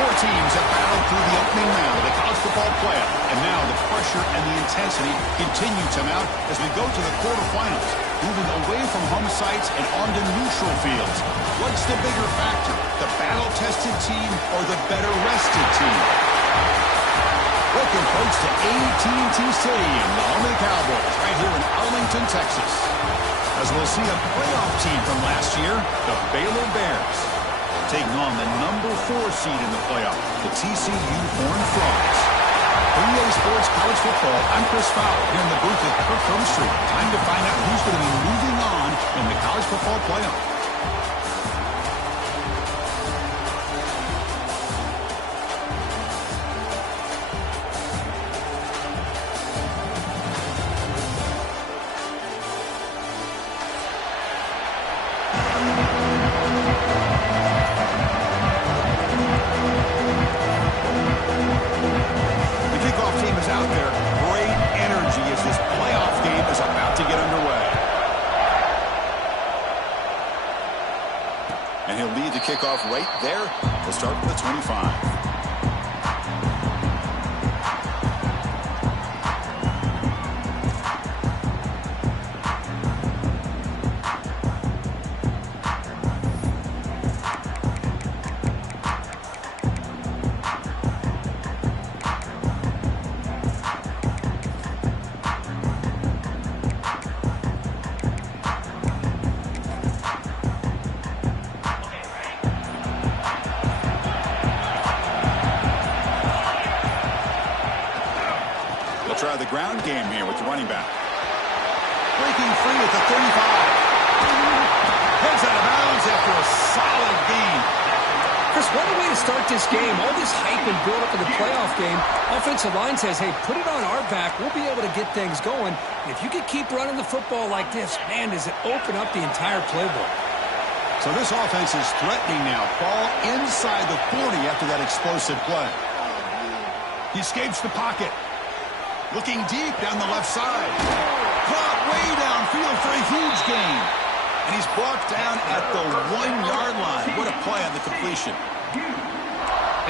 Four teams have battled through the opening round of the college football playoff, and now the pressure and the intensity continue to mount as we go to the quarterfinals, moving away from home sites and onto neutral fields. What's the bigger factor, the battle-tested team or the better-rested team? Welcome, folks, to AT&T Stadium, the home of the Cowboys, right here in Arlington, Texas. As we'll see a playoff team from last year, the Baylor Bears, taking on the number 4 seed in the playoff, the TCU Horned Frogs. For EA Sports College Football, I'm Chris Fowler here in the booth with Kirk Herbstreit. Time to find out who's going to be moving on in the college football playoff. Kickoff right there to start with the 25. Try the ground game here with the running back. Breaking free at the 35. Heads out of bounds after a solid gain. Chris, what a way to start this game. All this hype and build up in the playoff game. Offensive line says, hey, put it on our back. We'll be able to get things going. And if you can keep running the football like this, man, does it open up the entire playbook. So this offense is threatening now. Ball inside the 40 after that explosive play. He escapes the pocket. Looking deep down the left side. Caught way downfield for a huge gain. And he's brought down at the 1-yard line. What a play on the completion.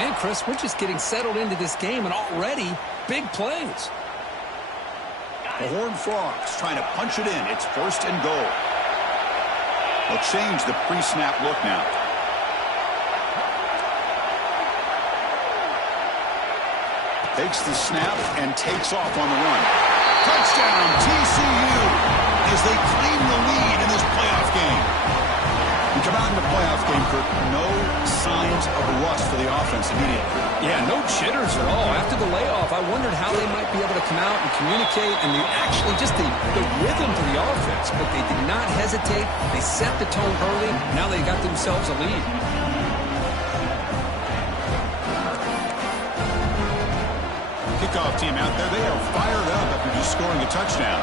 And, Chris, we're just getting settled into this game, and already big plays. The Horned Frogs trying to punch it in. It's 1st and goal. They'll change the pre-snap look now. Takes the snap and takes off on the run. Touchdown, TCU, as they claim the lead in this playoff game. We come out in the playoff game, Kirk, no signs of rust for the offense immediately. Yeah, no jitters at all. After the layoff, I wondered how they might be able to come out and communicate, and actually just the rhythm to the offense. But they did not hesitate. They set the tone early. Now they got themselves a lead. Kickoff team out there, they are fired up after just scoring a touchdown.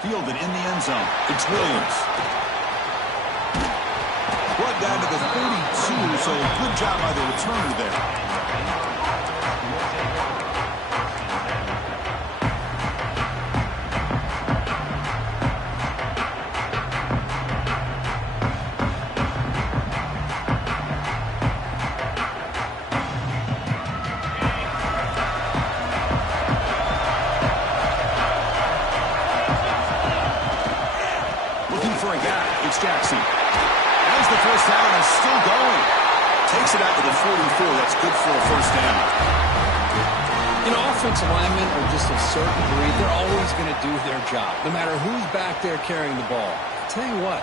Fielded in the end zone. It's Williams. Brought down to the 32, so good job by the returner there. Jackson. As the first down is still going. Takes it out to the 44. That's good for a first down. You know, offensive linemen are just a certain breed. They're always going to do their job, no matter who's back there carrying the ball. I'll tell you what,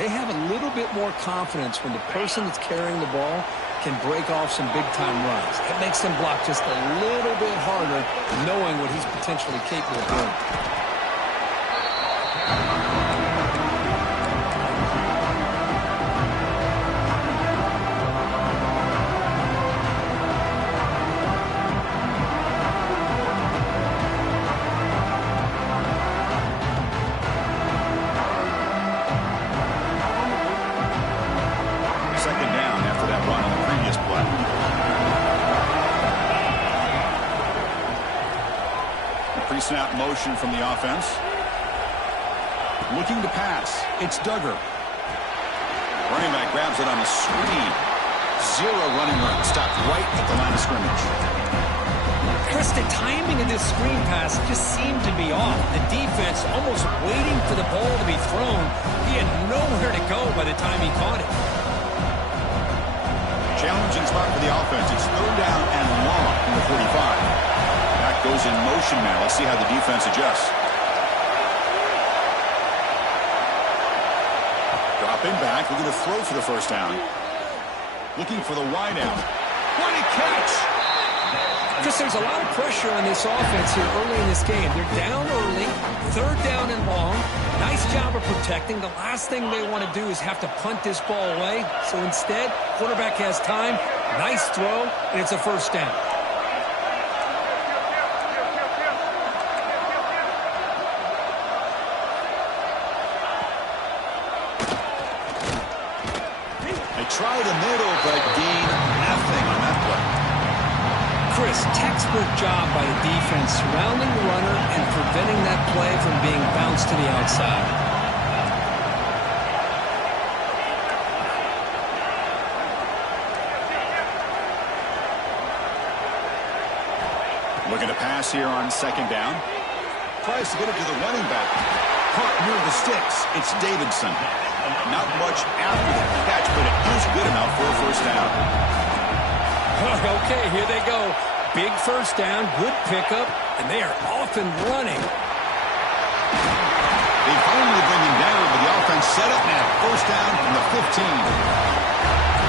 they have a little bit more confidence when the person that's carrying the ball can break off some big-time runs. It makes them block just a little bit harder, knowing what he's potentially capable of doing. Pre-snap motion from the offense. Looking to pass. It's Duggar. Running back grabs it on the screen. Zero running room. Stopped right at the line of scrimmage. Chris, the timing of this screen pass just seemed to be off. The defense almost waiting for the ball to be thrown. He had nowhere to go by the time he caught it. Challenging spot for the offense. It's third down and long from the 45. Back goes in motion now. Let's see how the defense adjusts. Dropping back. We're going to throw for the first down. Looking for the wide out. What a catch! Chris, there's a lot of pressure on this offense here early in this game. They're down early, third down and long. Nice job of protecting. The last thing they want to do is have to punt this ball away. So instead, quarterback has time, nice throw, and it's a first down. They try the middle, but gain nothing on that play. Chris, textbook job by the defense surrounding the runner and preventing that play from being bounced to the outside. Looking to pass here on second down. Tries to get it to the running back. Caught near the sticks. It's Davidson. Not much after the catch, but it is good enough for a first down. Okay, here they go. Big first down, good pickup, and they are off and running. They finally bring him down, but the offense set up now. First down from the 15.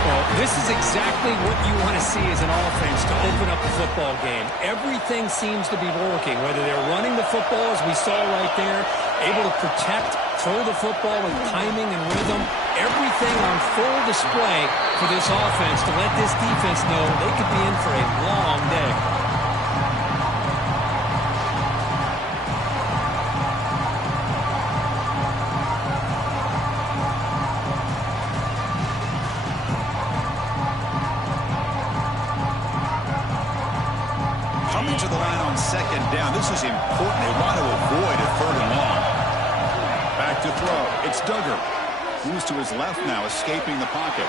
Well, this is exactly what you want to see as an offense to open up a football game. Everything seems to be working, whether they're running the football, as we saw right there, able to protect, throw the football with timing and rhythm. Everything on full display for this offense to let this defense know they could be in for a long day. Coming to the line on second down. This is important. They want to avoid a third and long. Back to throw. It's Duggar. Moves to his left now, escaping the pocket.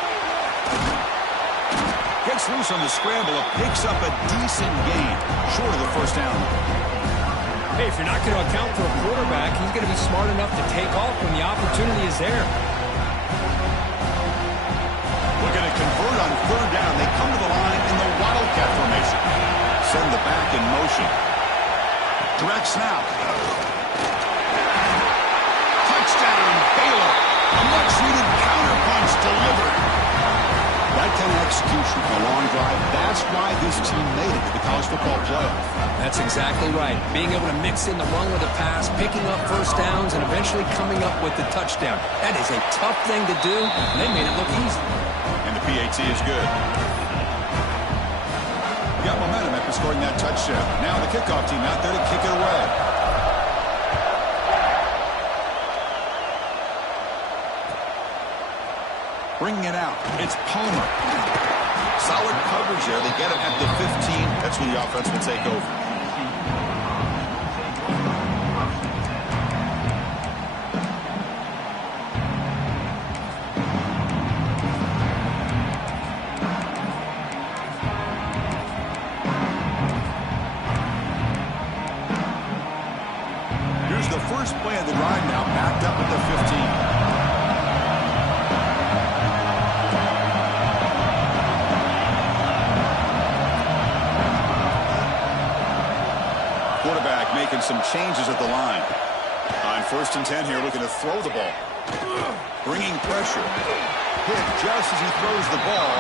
Gets loose on the scramble. Picks up a decent gain. Short of the first down. Hey, if you're not going to account for a quarterback, he's going to be smart enough to take off when the opportunity is there. Looking to convert on third down. They come to the line in the Wildcat formation. Send the back in motion. Direct snap. Touchdown, Baylor. A much-needed counterpunch delivered. That kind of execution for a long drive, that's why this team made it to the college football playoff. That's exactly right. Being able to mix in the run with a pass, picking up first downs, and eventually coming up with the touchdown. That is a tough thing to do, and they made it look easy. And the PAT is good. Got momentum after scoring that touchdown. Now the kickoff team out there to kick it away. Bringing it out. It's Palmer. Solid coverage there. They get him at the 15. That's when the offense will take over. Here's the first play of the drive now, backed up at the 15. Quarterback making some changes at the line. On 1st and 10 here, looking to throw the ball. Bringing pressure. Hit just as he throws the ball.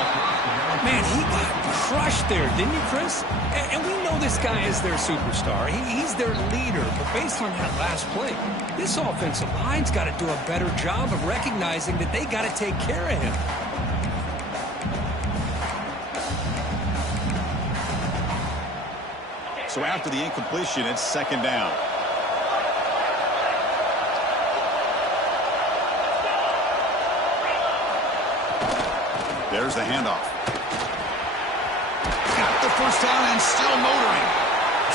Man, he got crushed there, didn't he, Chris? And we know this guy is their superstar. He's their leader. But based on that last play, this offensive line's got to do a better job of recognizing that they got to take care of him. So after the incompletion, it's second down. There's the handoff. Got the first down and still motoring.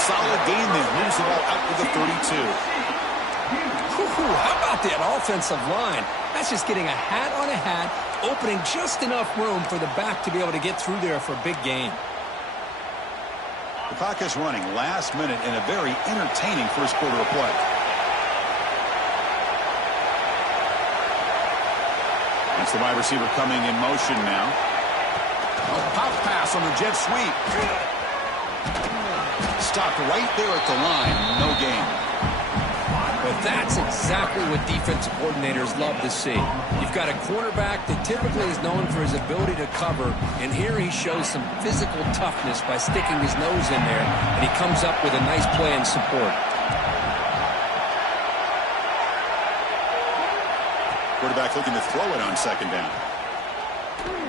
Solid gain there. Moves the ball out to the 32. Whew, how about that offensive line? That's just getting a hat on a hat, opening just enough room for the back to be able to get through there for a big gain. The clock is running last minute in a very entertaining first quarter of play. That's the wide receiver coming in motion now. A pop pass on the jet sweep. Stopped right there at the line. No gain. Well, that's exactly what defensive coordinators love to see. You've got a quarterback that typically is known for his ability to cover, and here he shows some physical toughness by sticking his nose in there, and he comes up with a nice play in support. Quarterback looking to throw it on second down.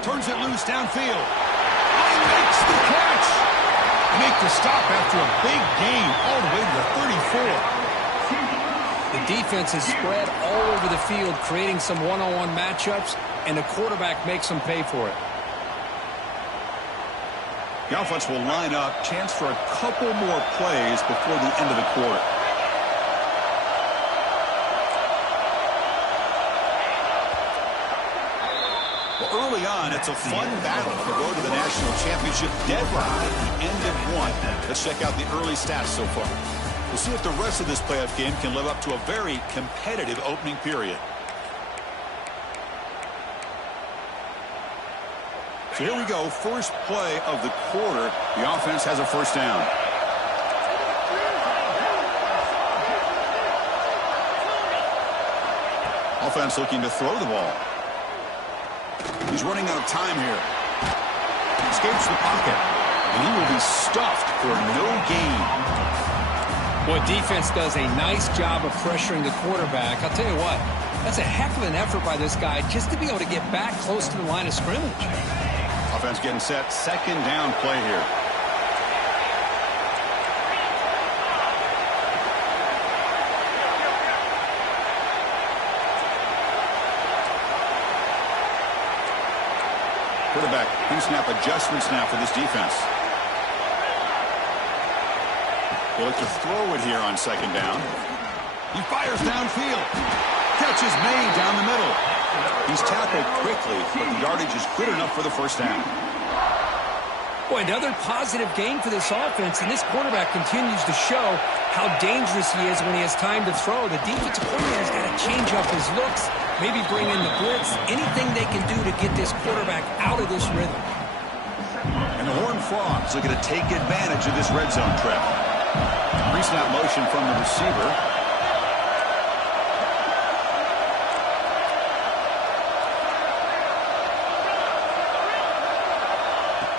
Turns it loose downfield. He makes the catch. Make the stop after a big gain all the way to the 34. The defense is spread all over the field, creating some one-on-one matchups, and the quarterback makes them pay for it. The offense will line up. Chance for a couple more plays before the end of the quarter. Early on, it's a fun battle to go to the national championship deadline at the end of one. Let's check out the early stats so far. We'll see if the rest of this playoff game can live up to a very competitive opening period. So here we go. First play of the quarter. The offense has a first down. Offense looking to throw the ball. He's running out of time here. Escapes the pocket. And he will be stuffed for no gain. Boy, defense does a nice job of pressuring the quarterback. I'll tell you what, that's a heck of an effort by this guy just to be able to get back close to the line of scrimmage. Offense getting set. Second down play here. Quarterback, pre-snap adjustments now for this defense. They'll look to throw it here on second down. He fires downfield. Catch is made down the middle. He's tackled quickly, but the yardage is good enough for the first down. Boy, another positive gain for this offense, and this quarterback continues to show how dangerous he is when he has time to throw. The defensive coordinator's got to change up his looks, maybe bring in the blitz, anything they can do to get this quarterback out of this rhythm. And the Horned Frogs looking to take advantage of this red zone trap. Pre-snap motion from the receiver.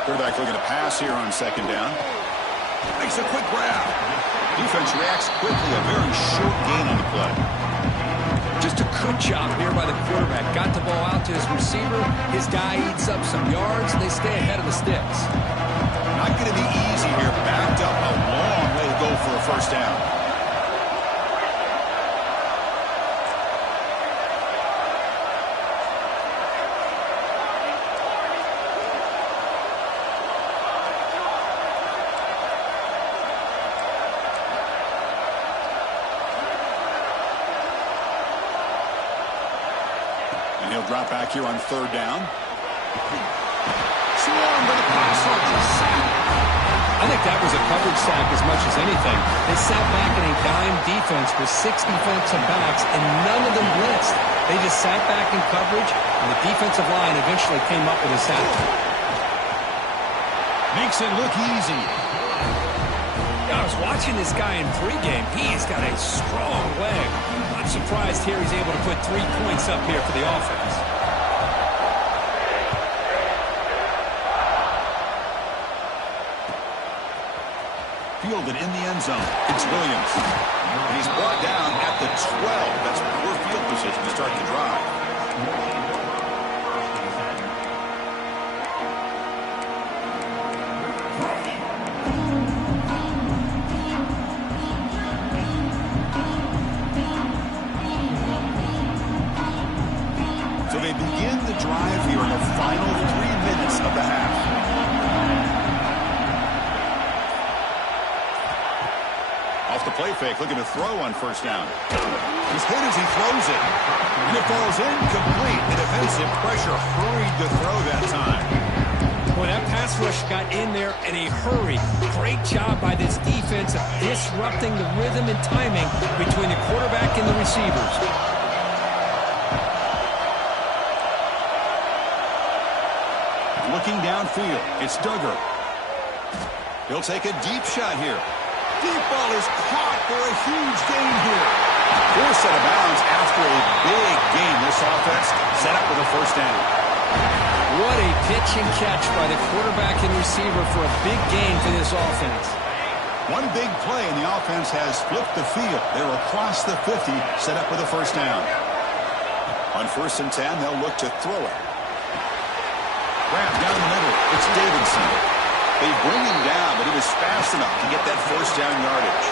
Quarterback looking to pass here on second down. Makes a quick grab. Defense reacts quickly. A very short gain on the play. Just a good job here by the quarterback. Got the ball out to his receiver. His guy eats up some yards, and they stay ahead of the sticks. Not going to be easy here. Backed up a long way to go for a first down. He'll drop back here on third down. Swarmed by the pass rush. I think that was a coverage sack as much as anything. They sat back in a dime defense with 6 defensive backs, and none of them blitzed. They just sat back in coverage, and the defensive line eventually came up with a sack. Makes it look easy. I was watching this guy in pregame. He's got a strong leg. Not surprised here he's able to put 3 points up here for the offense. Fielded in the end zone. It's Williams. And he's brought down at the 12. That's poor field position to start the drive. So they begin the drive here in the final 3 minutes of the half. off the play fake, looking to throw on first down. He's hit as he throws it. And it falls incomplete. The defensive pressure hurried the throw that time. Well, that pass rush got in there in a hurry. Great job by this defense of disrupting the rhythm and timing between the quarterback and the receivers. Looking downfield, it's Duggar. He'll take a deep shot here. Deep ball is caught for a huge gain here. Forced out of bounds after a big gain. This offense set up with a first down. What a pitch and catch by the quarterback and receiver for a big gain for this offense. One big play, and the offense has flipped the field. They're across the 50, set up with a first down. On 1st and 10, they'll look to throw it. Grab down the middle. It's Davidson. They bring him down, but he was fast enough to get that first down yardage.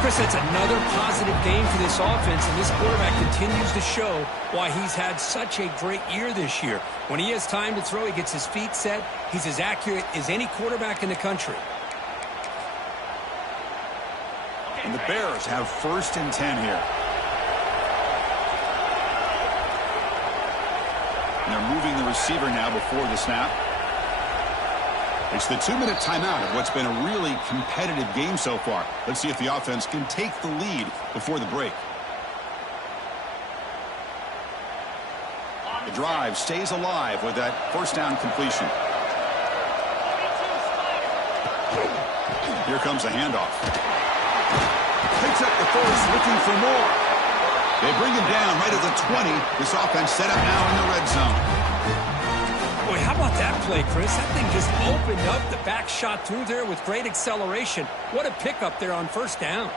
Chris, that's another positive game for this offense, and this quarterback continues to show why he's had such a great year this year. When he has time to throw, he gets his feet set. He's as accurate as any quarterback in the country. And the Bears have 1st and 10 here. And they're moving the receiver now before the snap. It's the 2-minute timeout of what's been a really competitive game so far. Let's see if the offense can take the lead before the break. The drive stays alive with that first down completion. Here comes a handoff. Picks up the first, looking for more. They bring him down right at the 20. This offense set up now in the red zone. Boy, how about that play, Chris? That thing just opened up. The back shot through there with great acceleration. What a pickup there on first down.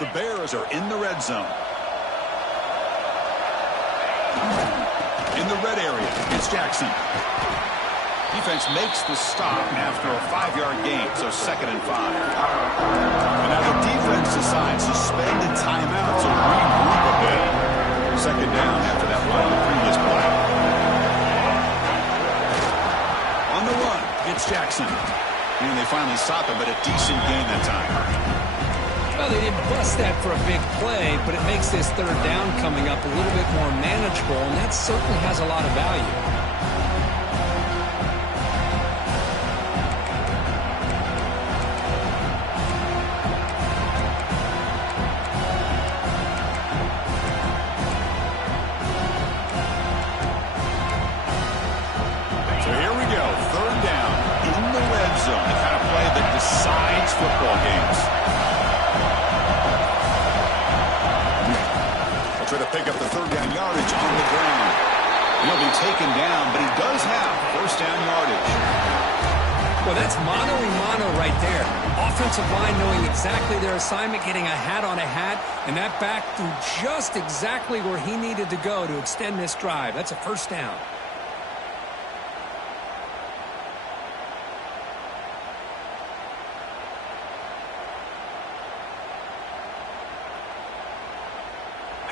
The Bears are in the red zone. In the red area, it's Jackson. Defense makes the stop after a 5-yard gain, so 2nd and 5. And now the defense decides to spend a timeout to regroup a bit. 2nd down after that run on the previous play. On the run, it's Jackson. And they finally stop him, but a decent gain that time. Well, they didn't bust that for a big play, but it makes this 3rd down coming up a little bit more manageable, and that certainly has a lot of value. Football games. They'll try to pick up the 3rd down yardage on the ground. He'll be taken down, but he does have 1st down yardage. Well, that's mano-a-mano right there. Offensive line knowing exactly their assignment, getting a hat on a hat, and that back threw just exactly where he needed to go to extend this drive. That's a 1st down.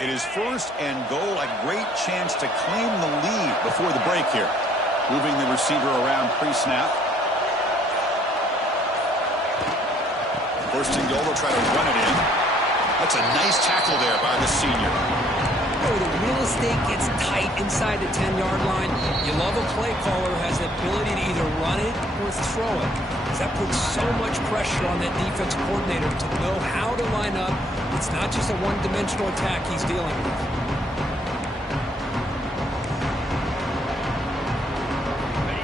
It is 1st and goal, a great chance to claim the lead before the break here. Moving the receiver around pre-snap. 1st and goal, they'll try to run it in. That's a nice tackle there by the senior. Oh, the real estate gets tight inside the 10-yard line. You love a play caller who has the ability to either run it or throw it. That puts so much pressure on that defense coordinator to know how to line up. It's not just a one-dimensional attack he's dealing with.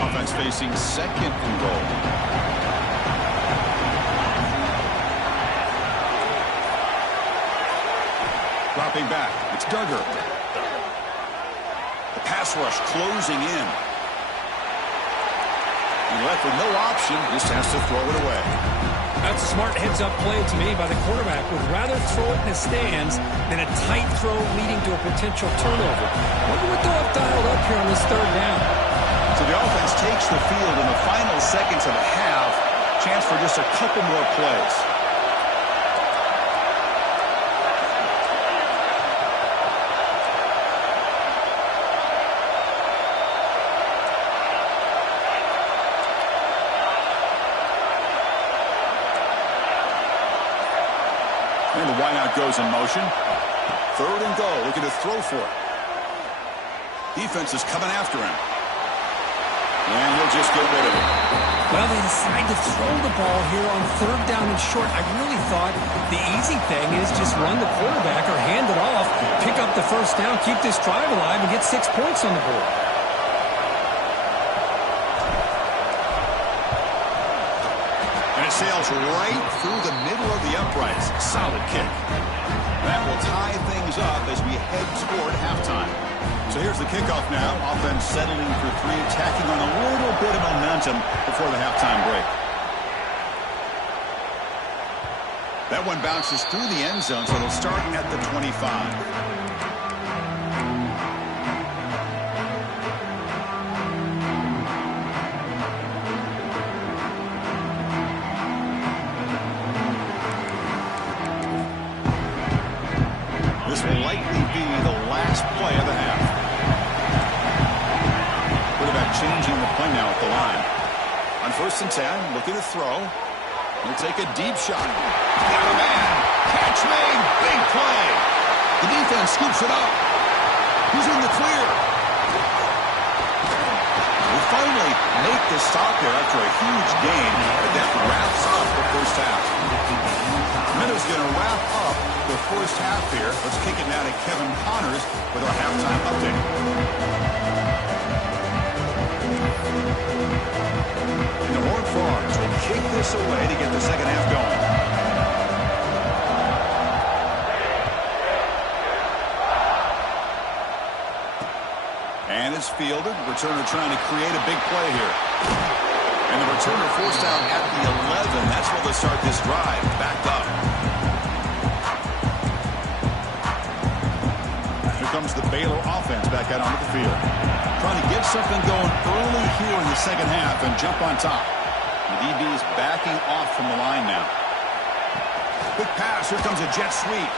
Offense facing 2nd and goal. Dropping back, it's Duggar. The pass rush closing in. He left with no option, just has to throw it away. That's a smart heads-up play to me by the quarterback. Would rather throw it in the stands than a tight throw leading to a potential turnover. Wonder what they'll have dialed up here on this 3rd down. So the offense takes the field in the final seconds of the half. Chance for just a couple more plays. And the wideout goes in motion. 3rd and goal, looking to throw for it. Defense is coming after him. And he'll just get rid of it. Well, they decide to throw the ball here on 3rd down and short. I really thought the easy thing is just run the quarterback or hand it off, pick up the 1st down, keep this drive alive, and get 6 points on the board. And it sails right through the middle of the uprights. Solid kick. That will tie things up as we head toward halftime. So here's the kickoff now. Offense settling for 3, tacking on a little bit of momentum before the halftime break. That one bounces through the end zone, so it'll start at the 25. This will likely be the last play of the half. Quarterback changing the play now at the line. On 1st and 10, looking to throw. He'll take a deep shot. Got a man. Catch made. Big play. The defense scoops it up. He's in the clear. We finally make the stop there after a huge gain. And that wraps up the first half. Minnows going to wrap up the first half here. Let's kick it now to Kevin Connors with our halftime update. And the Horned Frogs will kick this away to get the second half going. And it's fielded. Returner trying to create a big play here. And the returner forced out at the 11. That's where they'll start this drive. Backed up. Here comes the Baylor offense back out onto the field. Trying to get something going early here in the second half and jump on top. The DB is backing off from the line now. Quick pass. Here comes a jet sweep.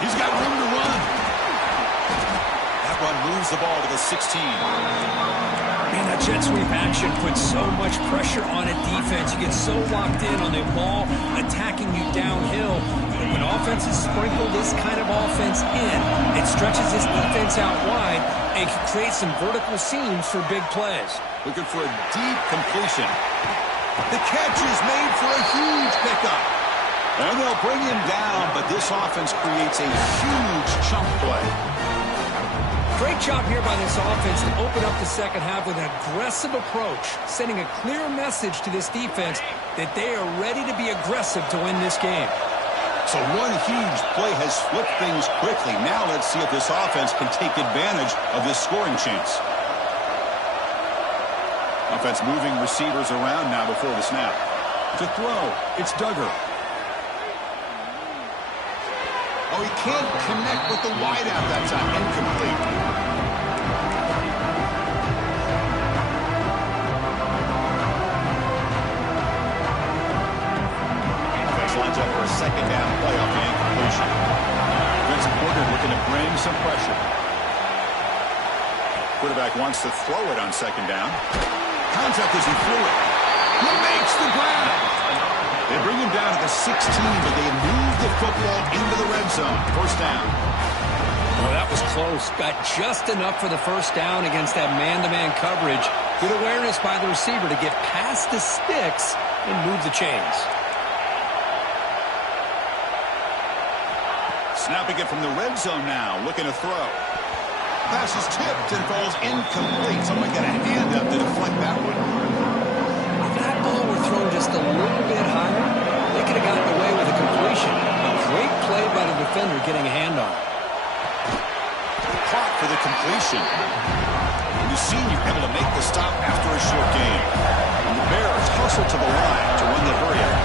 He's got room to run. That run moves the ball to the 16. Man, that jet sweep action puts so much pressure on a defense. You get so locked in on the ball attacking you downhill. But when offenses sprinkle this kind of offense in, it stretches this defense out wide and can create some vertical seams for big plays. Looking for a deep completion. The catch is made for a huge pickup. And they'll bring him down, but this offense creates a huge chunk play. Great job here by this offense to open up the second half with an aggressive approach, sending a clear message to this defense that they are ready to be aggressive to win this game. So one huge play has flipped things quickly. Now let's see if this offense can take advantage of this scoring chance. Offense moving receivers around now before the snap. To throw, it's Duggar. Oh, he can't connect with the wideout that time. Incomplete. Defense lines up for a second down play off the incompletion. Defensive coordinator looking to bring some pressure. Quarterback wants to throw it on second down. Contact as he threw it. He makes the grab. They bring him down to the 16, but they move the football into the red zone. First down. Oh, that was close. Got just enough for the first down against that man-to-man coverage. Good awareness by the receiver to get past the sticks and move the chains. Snapping it from the red zone now, looking to throw. Pass is tipped and falls incomplete. Someone got a hand up to deflect that one. If that ball were thrown just a little bit higher, they could have gotten away with a completion. A great play by the defender getting a hand on it. Caught for the completion. And the senior able to make the stop after a short gain. And the Bears hustle to the line to run the hurry up.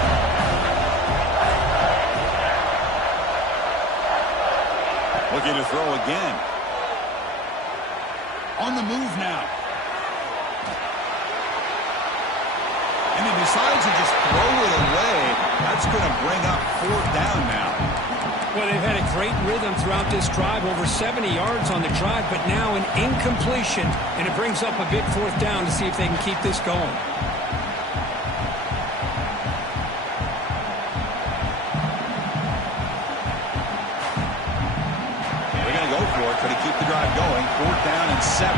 Looking to throw again. On the move now. And he decides to just throw it away. That's going to bring up fourth down now. Well, they've had a great rhythm throughout this drive, over 70 yards on the drive, but now an incompletion, and it brings up a big fourth down to see if they can keep this going. Could he keep the drive going? 4th down and 7.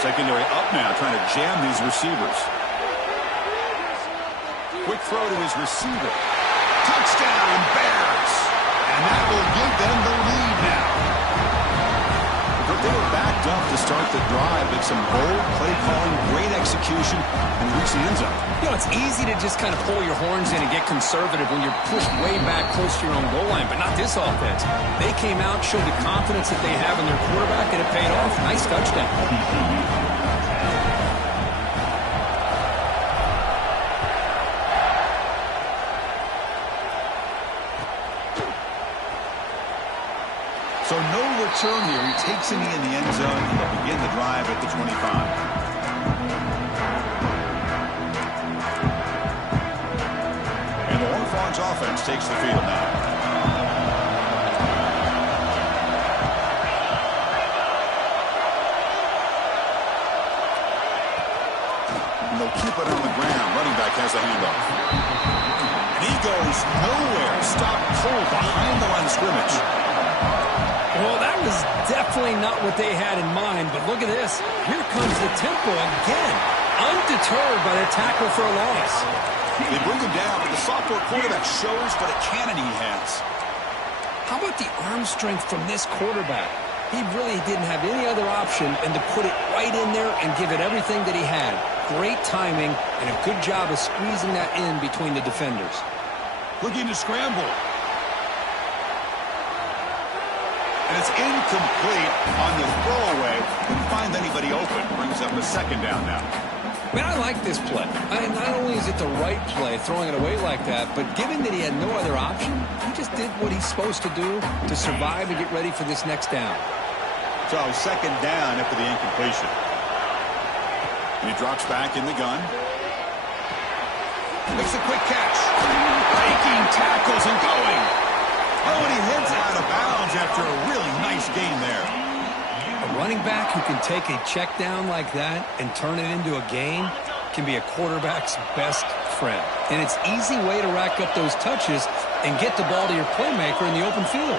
Secondary up now, trying to jam these receivers. Quick throw to his receiver. Touchdown, Bears! And that will give them the lead now. But they were backed up to start the drive, but some bold play calling, great execution, and reach the end zone. You know, it's easy to just kind of pull your horns in and get conservative when you're pushed way back close to your own goal line, but not this offense. They came out, showed the confidence that they have in their quarterback, and it paid off. Nice touchdown. So no return here. He takes him in the end zone, and they'll begin the drive at the 25. And the Horned Frogs offense takes the field now. And they'll keep it on the ground. Running back has the handoff. And he goes nowhere. Stopped cold behind the line of scrimmage. Well, that was definitely not what they had in mind, but look at this. Here comes the tempo again. Undeterred by the tackle for a loss. They bring him down, but the sophomore quarterback shows what a cannon he has. How about the arm strength from this quarterback? He really didn't have any other option than to put it right in there and give it everything that he had. Great timing and a good job of squeezing that in between the defenders. Looking to scramble. And it's incomplete on the throwaway. Couldn't find anybody open. Brings up a 2nd down now. Man, I like this play. Not only is it the right play, throwing it away like that, but given that he had no other option, he just did what he's supposed to do to survive and get ready for this next down. So 2nd down after the incompletion. And he drops back in the gun. Makes a quick catch. Breaking tackles and going. Oh, and he heads out of bounds after a really nice gain there. A running back who can take a check down like that and turn it into a gain can be a quarterback's best friend. And it's an easy way to rack up those touches and get the ball to your playmaker in the open field.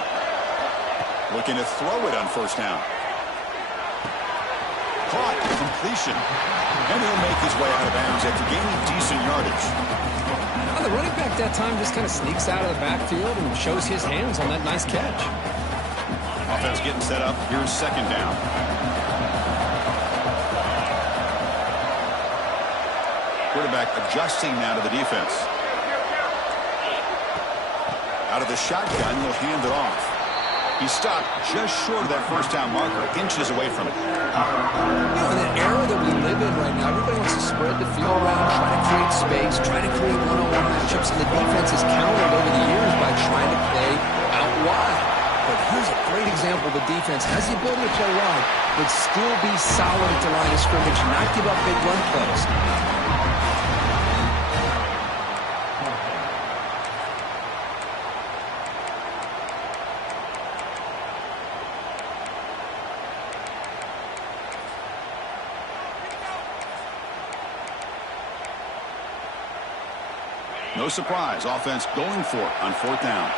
Looking to throw it on 1st down. Caught, completion. And he'll make his way out of bounds after gaining decent yardage. Well, the running back that time just kind of sneaks out of the backfield and shows his hands on that nice catch. Offense getting set up. Here's 2nd down. Quarterback adjusting now to the defense. Out of the shotgun, he'll hand it off. He stopped just short of that 1st down marker, inches away from it. You know, in the era that we live in right now, everybody wants to spread the field around, try to create space, try to create one-on-one matchups, and the defense has countered over the years by trying to play out wide. But here's a great example. The defense has the ability to play wide, but still be solid at the line of scrimmage, not give up big run plays. No surprise, offense going for it on 4th down.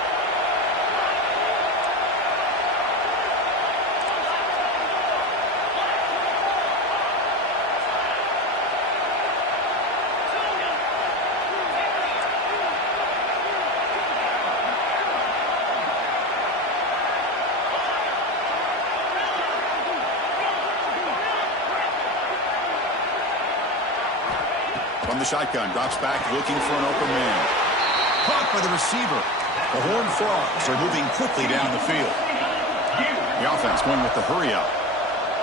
From the shotgun, drops back, looking for an open man. Caught by the receiver. The Horned Frogs are moving quickly down the field. The offense going with the hurry up.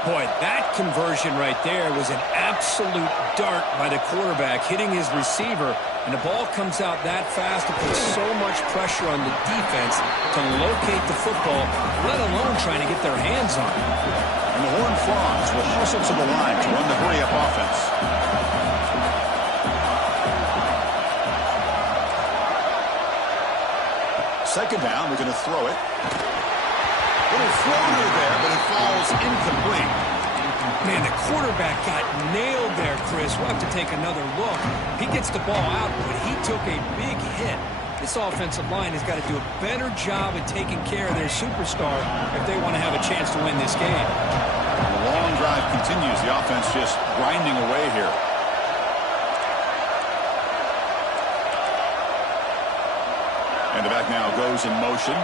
Boy, that conversion right there was an absolute dart by the quarterback, hitting his receiver, and the ball comes out that fast to put so much pressure on the defense to locate the football, let alone trying to get their hands on it. And the Horned Frogs will hustle to the line to run the hurry-up offense. Second down, we're going to throw it. Little floater there, but it falls incomplete. Man, the quarterback got nailed there. Chris, we'll have to take another look. He gets the ball out, but he took a big hit. This offensive line has got to do a better job at taking care of their superstar if they want to have a chance to win this game. The long drive continues. The offense just grinding away here. And the back now goes in motion.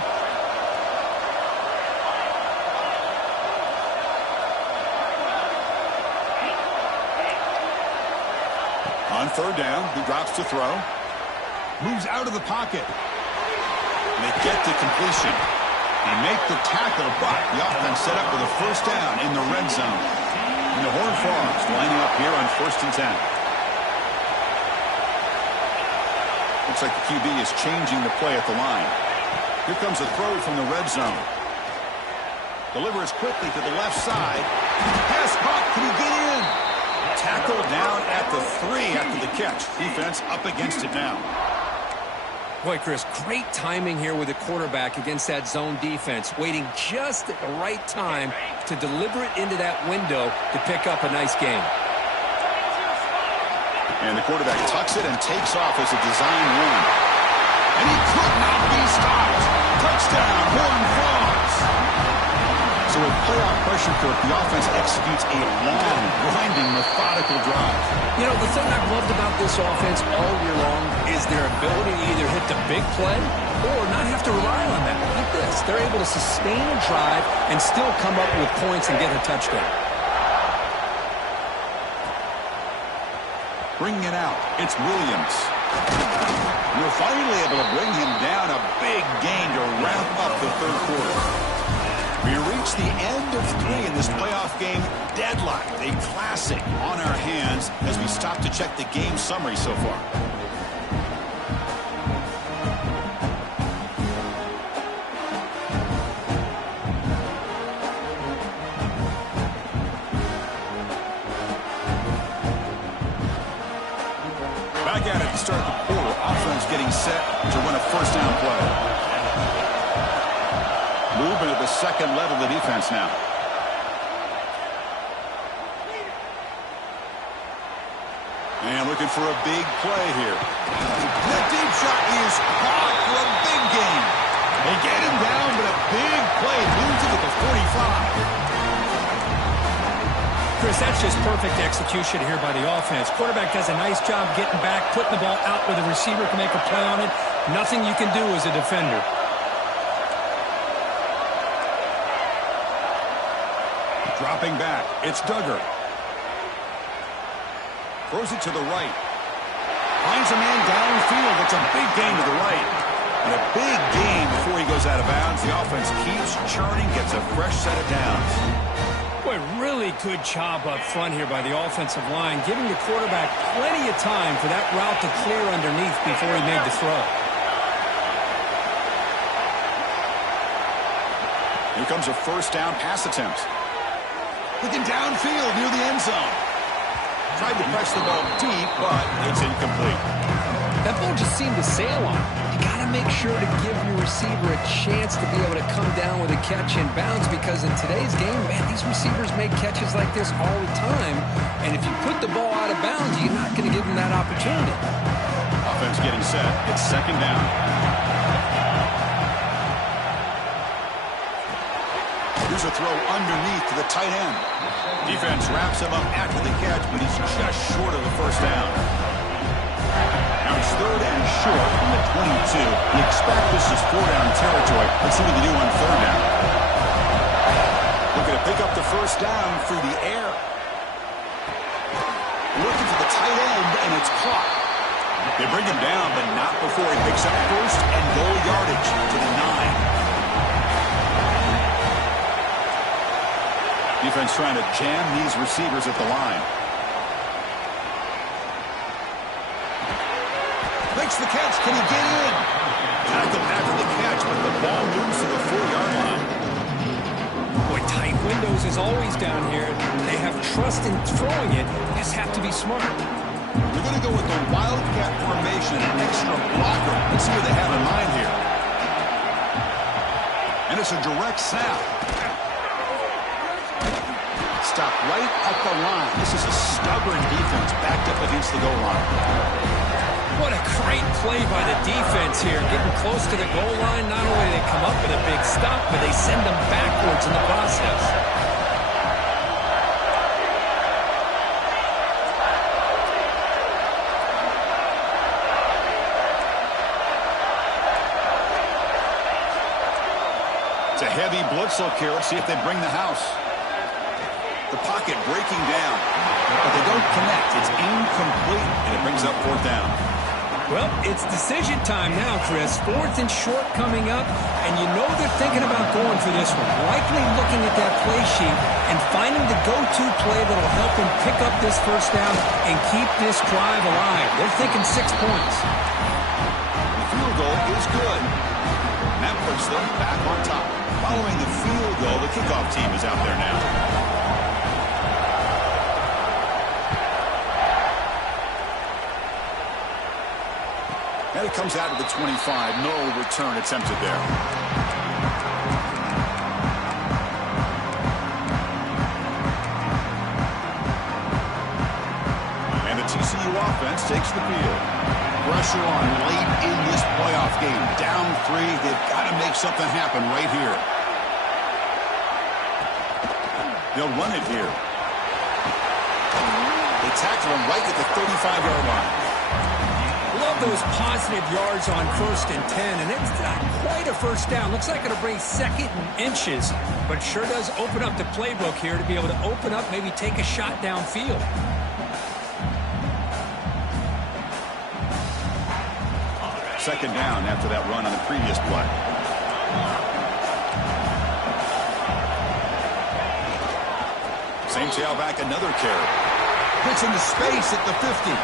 On third down, he drops to throw. Moves out of the pocket. And they get the completion. They make the tackle, but the offense set up with a first down in the red zone. And the Horned Frogs lining up here on 1st and 10. Looks like the QB is changing the play at the line. Here comes a throw from the red zone. Delivers quickly to the left side. Pass caught. Can he get in? Tackle down at the 3 after the catch. Defense up against it now. Boy, Chris, great timing here with the quarterback against that zone defense, waiting just at the right time to deliver it into that window to pick up a nice gain. And the quarterback tucks it and takes off as a design run. And he could not be stopped. Touchdown, Horned Frogs. So with playoff pressure, Kirk, the offense executes a long, grinding, methodical drive. You know, the thing I've loved about this offense all year long is their ability to either hit the big play or not have to rely on that. Like this, they're able to sustain a drive and still come up with points and get a touchdown. Bringing it out, it's Williams. We're finally able to bring him down. A big gain to wrap up the third quarter. We reach the end of 3 in this playoff game. Deadlocked, a classic on our hands as we stop to check the game summary so far. Back at it to start the quarter. Offense getting set to run a first down play. Movement at the second level of the defense now. And looking for a big play here. The deep shot is caught for a big gain. They get him down, but a big play moves it to the 45. Chris, that's just perfect execution here by the offense. Quarterback does a nice job getting back, putting the ball out where the receiver can make a play on it. Nothing you can do as a defender. Dropping back, it's Duggar. Throws it to the right. Finds a man downfield. It's a big gain to the right. And a big gain before he goes out of bounds. The offense keeps churning, gets a fresh set of downs. Boy, really good job up front here by the offensive line, giving the quarterback plenty of time for that route to clear underneath before he made the throw. Here comes a first down pass attempt. Looking downfield near the end zone. Tried to press the ball deep, but it's incomplete. That ball just seemed to sail on. You got to make sure to give your receiver a chance to be able to come down with a catch in bounds, because in today's game, man, these receivers make catches like this all the time. And if you put the ball out of bounds, you're not going to give them that opportunity. Offense getting set. It's second down. Here's a throw underneath to the tight end. Defense wraps him up after the catch, but he's just short of the first down. Now it's third and short from the 22. You expect this is 4-down territory. Let's see what they do on third down. Looking to pick up the first down through the air. Looking for the tight end, and it's caught. They bring him down, but not before he picks up first and goal yardage to the 9. Defense trying to jam these receivers at the line. Makes the catch. Can he get in? Tackled after the catch, but the ball moves to the 4-yard line. Boy, tight windows is always down here. They have trust in throwing it. Just have to be smart. We're going to go with the Wildcat formation, an extra blocker. Let's see what they have in mind here. And it's a direct snap. Stop right at the line. This is a stubborn defense backed up against the goal line. What a great play by the defense here. Getting close to the goal line, not only do they come up with a big stop, but they send them backwards in the process. It's a heavy blitz look here. Let's see if they bring the house. The pocket breaking down, but they don't connect. It's incomplete, and it brings up fourth down. Well, it's decision time now, Chris. Fourth and short coming up, and you know they're thinking about going for this one. Likely looking at that play sheet and finding the go-to play that will help them pick up this first down and keep this drive alive. They're thinking 6 points. The field goal is good. And that puts them back on top. Following the field goal, the kickoff team is out there now. And it comes out of the 25. No return attempted there. And the TCU offense takes the field. Pressure on late in this playoff game. Down 3. They've got to make something happen right here. They'll run it here. They tackle him right at the 35-yard line. Love those positive yards on 1st and 10, and it's not quite a first down. Looks like it'll bring 2nd and inches, but sure does open up the playbook here to be able to open up, maybe take a shot downfield. Second down after that run on the previous play. Same tailback, another carry. Hits into space at the 50.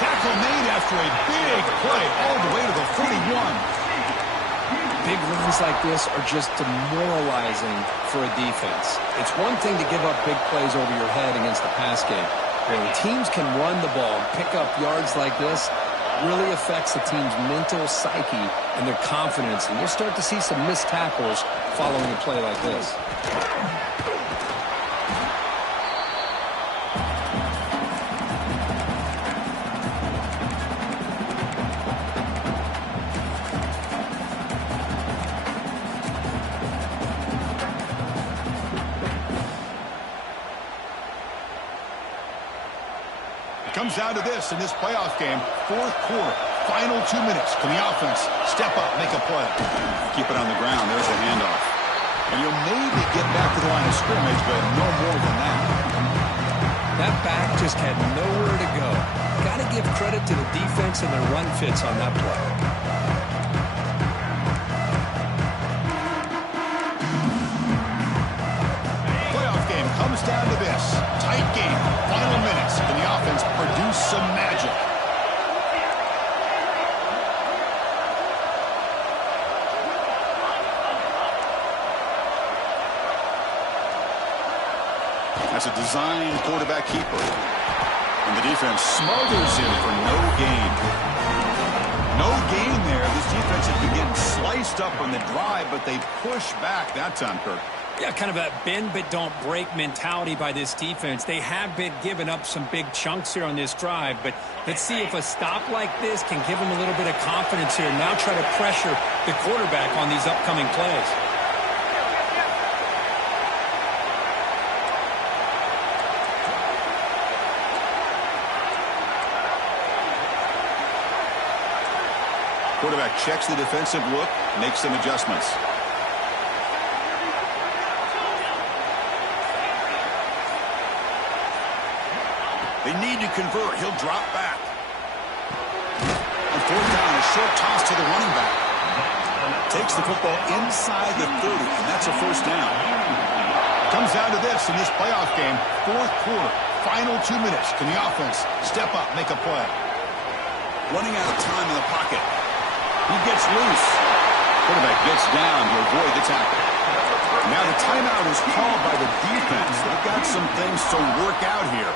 Tackle made after a big play all the way to the 41. Big runs like this are just demoralizing for a defense. It's one thing to give up big plays over your head against the pass game. When teams can run the ball and pick up yards like this, it really affects the team's mental psyche and their confidence. And you'll start to see some missed tackles following a play like this. Comes down to this in this playoff game. 4th quarter, final 2 minutes. Can the offense step up, make a play? Keep it on the ground. There's a handoff. And you'll maybe get back to the line of scrimmage, but no more than that. That back just had nowhere to go. Got to give credit to the defense and their run fits on that play. Playoff game comes down to this. Tight game. Final minutes. Can the offense produce some magic? That's a designed quarterback keeper. And the defense smothers him for no gain. No gain there. This defense has been getting sliced up on the drive, but they push back that time, Kirk. Yeah, kind of a bend but don't break mentality by this defense. They have been giving up some big chunks here on this drive, but let's see if a stop like this can give them a little bit of confidence here. Now try to pressure the quarterback on these upcoming plays. Quarterback checks the defensive look, makes some adjustments. They need to convert. He'll drop back. And 4th down, a short toss to the running back. Takes the football inside the 30, and that's a first down. Comes down to this in this playoff game. 4th quarter, final 2 minutes. Can the offense step up, make a play? Running out of time in the pocket. He gets loose. Quarterback gets down to avoid the tackle. Now the timeout is called by the defense. They've got some things to work out here.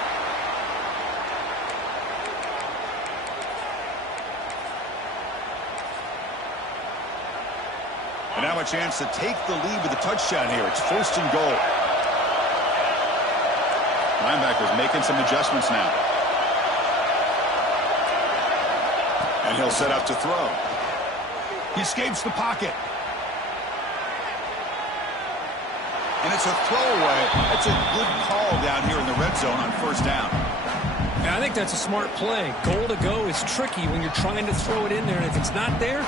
And now a chance to take the lead with a touchdown here. It's 1st and goal. Linebacker's making some adjustments now. And he'll set up to throw. He escapes the pocket. And it's a throwaway. That's a good call down here in the red zone on first down. Yeah, I think that's a smart play. Goal to go is tricky when you're trying to throw it in there. And if it's not there,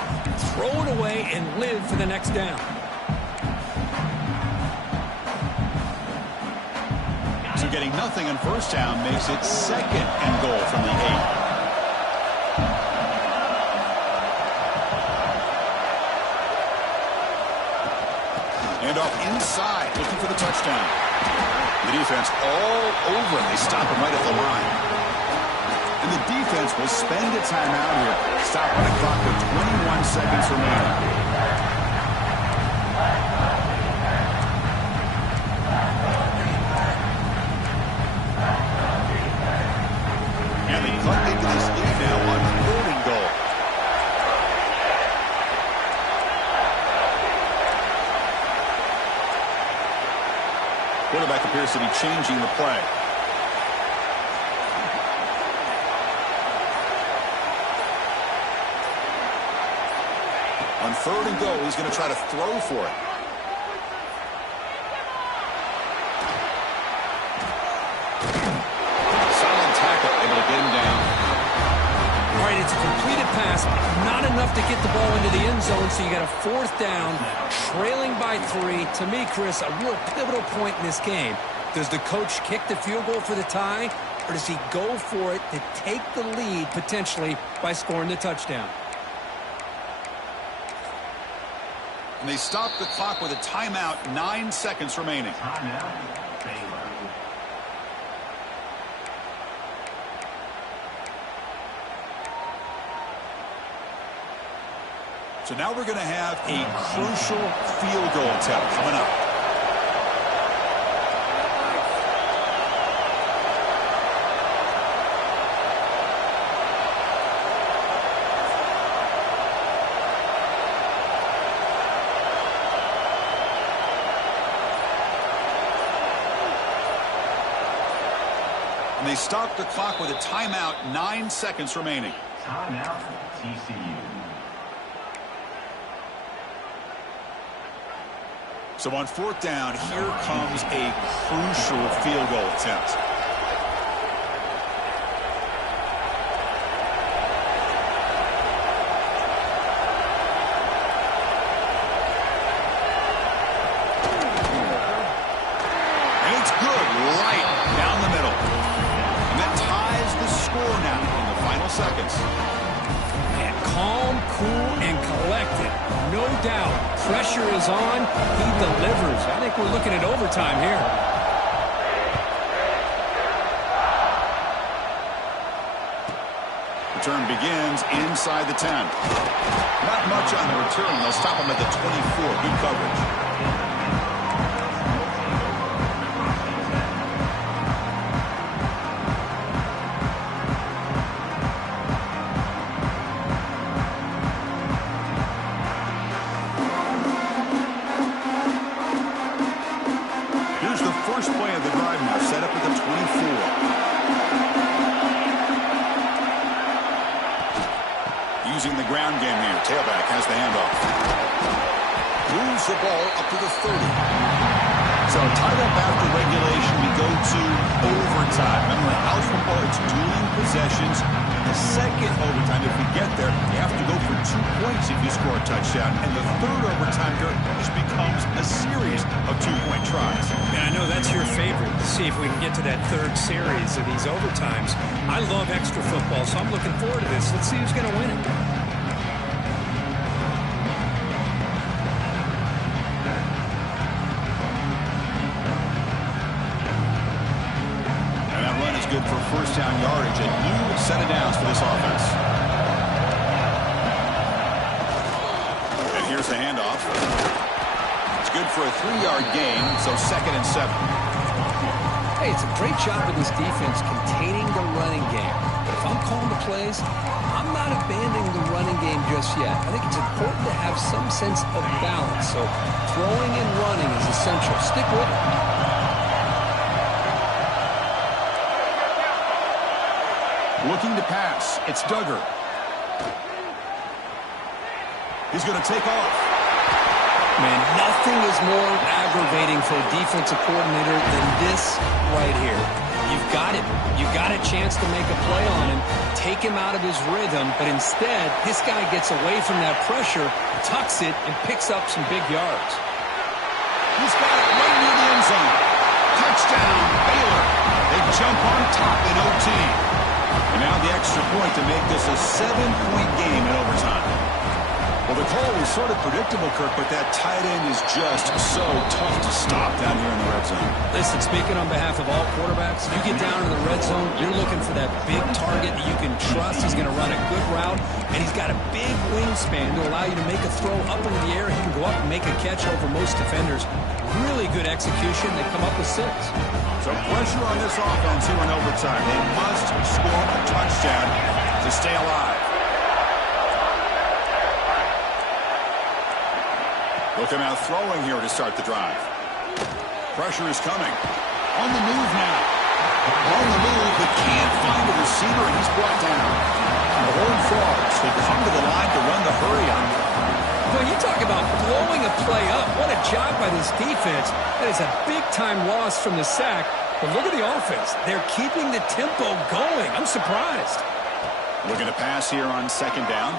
throw it away and live for the next down. So getting nothing on first down makes it second and goal from the 8. And off inside, looking for the touchdown. The defense all over him. They stop him right at the line. And the defense will spend its time out here. Stop on the clock with 21 seconds remaining. And they cut into this lead now on 3rd and goal. Quarterback appears to be changing the play. On 3rd and goal, he's going to try to throw for it. Solid tackle, able to get him down. All right, it's a completed pass, not enough to get the ball into the end zone, so you got a 4th down, trailing by 3. To me, Chris, a real pivotal point in this game. Does the coach kick the field goal for the tie, or does he go for it to take the lead, potentially, by scoring the touchdown? And they stop the clock with a timeout, 9 seconds remaining. So now we're going to have a crucial field goal attempt coming up. And they stop the clock with a timeout, 9 seconds remaining. Timeout, TCU. So on 4th down, here comes a crucial field goal attempt. And it's good, right down the middle. And that ties the score now in the final seconds. Man, calm, cool, and collected. No doubt. Pressure is on. He delivers. I think we're looking at overtime here. Return begins inside the 10. Not much on the return. They'll stop him at the 24. Good coverage. First play of the drive now, set up at the 24. Using the ground game here. Tailback has the handoff. Moves the ball up to the 30. So tied up after regulation, we go to overtime. Remember, in house football, it's dueling possessions. The second overtime, if we get there, you have to go for 2 points if you score a touchdown. And the third overtime just becomes a series of 2-point tries. And I know that's your favorite, to see if we can get to that 3rd series of these overtimes. I love extra football, so I'm looking forward to this. Let's see who's going to win it. Good for first down yardage. A new set of downs for this offense. And here's the handoff. It's good for a 3-yard gain, so 2nd and 7. Hey, it's a great job of this defense containing the running game. But if I'm calling the plays, I'm not abandoning the running game just yet. I think it's important to have some sense of balance. So throwing and running is essential. Stick with it. Looking to pass. It's Duggar. He's going to take off. Man, nothing is more aggravating for a defensive coordinator than this right here. You've got it. You've got a chance to make a play on him, take him out of his rhythm, but instead, this guy gets away from that pressure, tucks it, and picks up some big yards. He's got it right near the end zone. Touchdown, Baylor. They jump on top in OT. And now the extra point to make this a 7-point game in overtime. Well, the call was sort of predictable, Kirk, but that tight end is just so tough to stop down here in the red zone. Listen, speaking on behalf of all quarterbacks, you get down in the red zone, you're looking for that big target that you can trust. He's going to run a good route, and he's got a big wingspan to allow you to make a throw up into the air. He can go up and make a catch over most defenders. Really good execution. They come up with 6. So pressure on this offense here in overtime. They must score a touchdown to stay alive. Look him out throwing here to start the drive. Pressure is coming. On the move now. On the move, but can't find a receiver, and he's brought down. The Horned Frogs will come to the line to run the hurry on him. Well, you talk about blowing a play up. What a job by this defense. That is a big-time loss from the sack. But look at the offense. They're keeping the tempo going. I'm surprised. Looking to pass here on second down.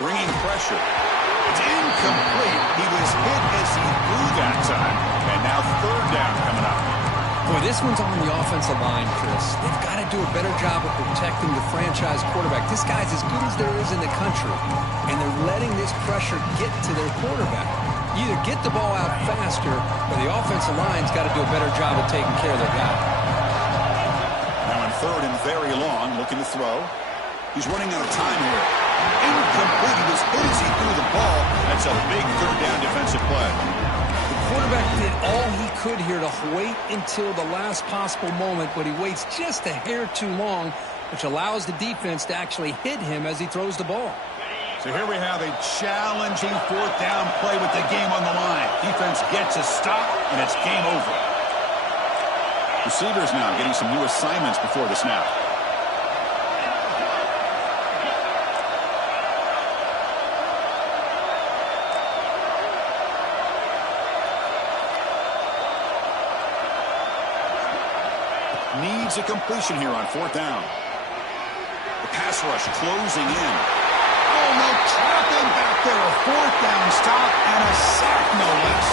Bringing pressure. It's incomplete. He was hit as he threw that time. And now third down coming up. Boy, this one's on the offensive line, Chris. They've got to do a better job of protecting the franchise quarterback. This guy's as good as there is in the country, and they're letting this pressure get to their quarterback. You either get the ball out faster, or the offensive line's got to do a better job of taking care of their guy. Now in third and very long, looking to throw. He's running out of time here. Incomplete. He was hit as he threw the ball. That's a big third down defensive play. The quarterback did all he could here to wait until the last possible moment, but he waits just a hair too long, which allows the defense to actually hit him as he throws the ball. So here we have a challenging fourth down play with the game on the line. Defense gets a stop, and it's game over. Receivers now getting some new assignments before the snap. Needs a completion here on fourth down. The pass rush closing in. Oh, no, trapping back there. A fourth down stop and a sack, no less.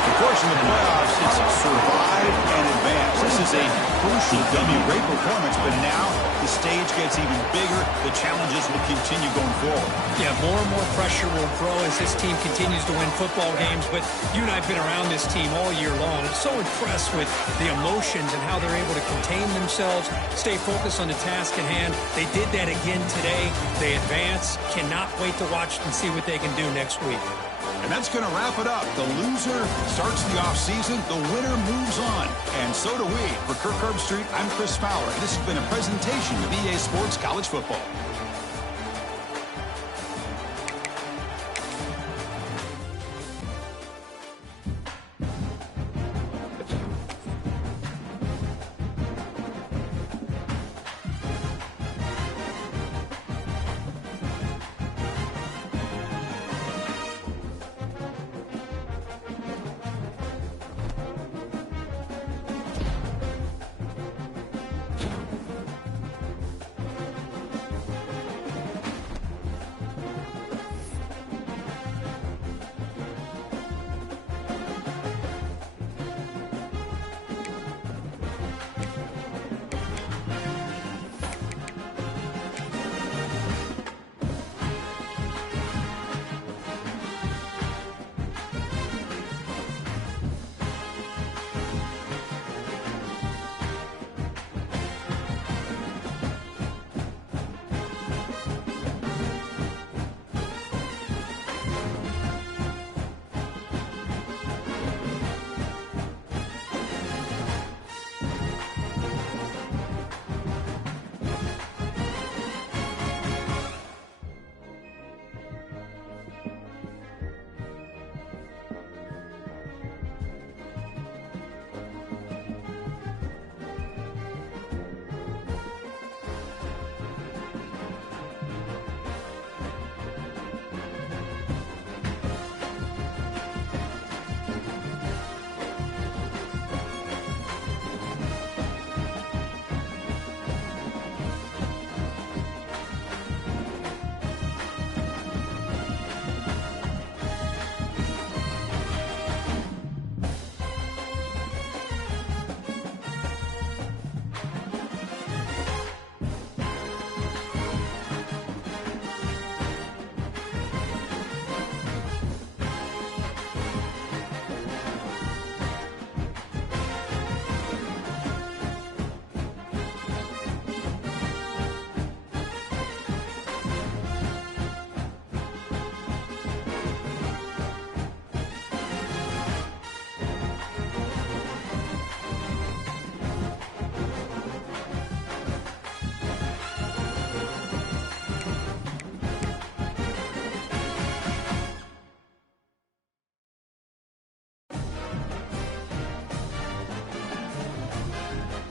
Of course, in the playoffs, it's survive and advance. This is a crucial W. Great performance, but now the stage gets even bigger. The challenges will continue going forward. Yeah, more and more pressure will grow as this team continues to win football games, but you and I have been around this team all year long. I'm so impressed with the emotions and how they're able to contain themselves, stay focused on the task at hand. They did that again today. They advance. Cannot wait to watch and see what they can do next week. And that's going to wrap it up. The loser starts the offseason. The winner moves on. And so do we. For Kirk Herbstreit, I'm Chris Fowler. This has been a presentation of EA Sports College Football.